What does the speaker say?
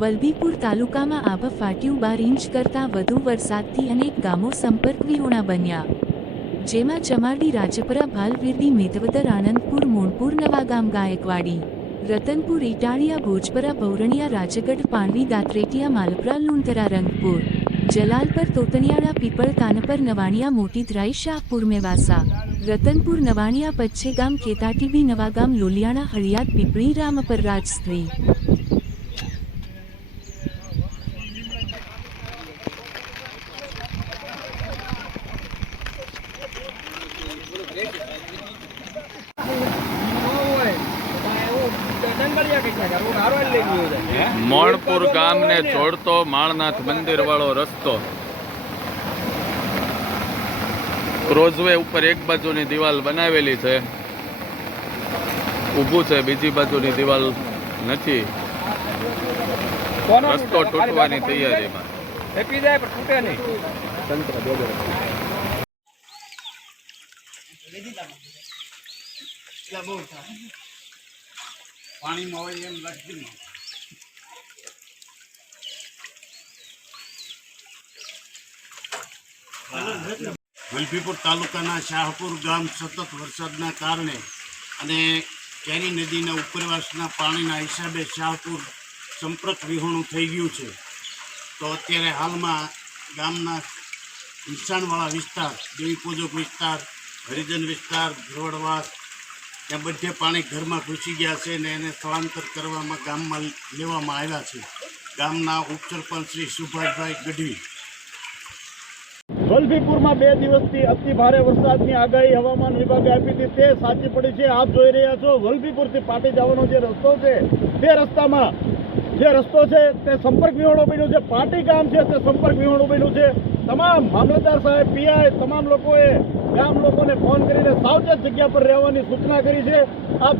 વલભીપુર તાલુકામાં આભ ફાટ્યું બાર ઇંચ કરતાં વધુ વરસાદથી અનેક ગામો સંપર્ક વિહોણા બન્યા. જેમાં ચમારડી, રાજપરા, ભાલવીરડી, મેધવદર આનંદપુર મોણપુર નવાગામ ગાયકવાડી, રતનપુર ઇટાળિયા ભોજપરા, ભૌરણિયા, રાજગઢ પાણવી દાત્રેટિયા, માલપરા લુંધરા રંગપુર, જલાલપર, તોતણિયાળા, પીપળ કાનપર નવાણિયા મોટી ધ્રાઈ શાહપુર, મેવાસા, રતનપુર, નવાણિયા પચ્છેગામ કેતાટીબી નવાગામ લોલિયાણા, હળિયાદ, પીપળી, રામપર, રાજસ્ત્રી મણપુર ગામને જોડતો માળનાથ મંદિર વાળો રસ્તો. ક્રોઝવે ઉપર એક બાજુની દિવાલ બનાવેલી છે. ઊભું છે બીજી બાજુની દિવાલ નથી. રસ્તો તૂટવાની તૈયારીમાં. ફેંકી જાય પણ તૂટે નહીં વલભીપુર તાલુકાના શાહપુર ગામ સતત વરસાદના કારણે અને કેરી નદીના ઉપરવાસના પાણીના હિસાબે શાહપુર સંપર્ક વિહોણું થઈ ગયું છે. તો અત્યારે હાલમાં ગામના નિશાણવાળા વિસ્તાર, દેવીપૂજક વિસ્તાર હરિજન વિસ્તાર ધરોડવાસ ત્યાં બધે પાણી ઘરમાં ઘૂસી ગયા છે અને એને સ્થળાંતર કરવામાં ગામમાં લેવામાં આવ્યા છે. ગામના ઉપસરપંચ શ્રી સુભાષભાઈ ગઢવી. વલભીપુરમાં બે દિવસથી અતિ ભારે વરસાદની આગાહી હવામાન વિભાગે આપી હતી. તે સાચી પડી છે, આપ જોઈ રહ્યા છો વલભીપુરથી પાટી જવાનો જે રસ્તો છે, તે રસ્તામાં જે રસ્તો છે તે સંપર્ક વિહોણ બન્યું છે પાટી ગામ છે તે સંપર્ક વિહોણ બન્યું છે. તમામ મામલતદાર સાહેબ, પીઆઈ, તમામ લોકોએ ગામ લોકોને ફોન કરીને સાવચેત જગ્યા પર રહેવાની સૂચના કરી છે. આપ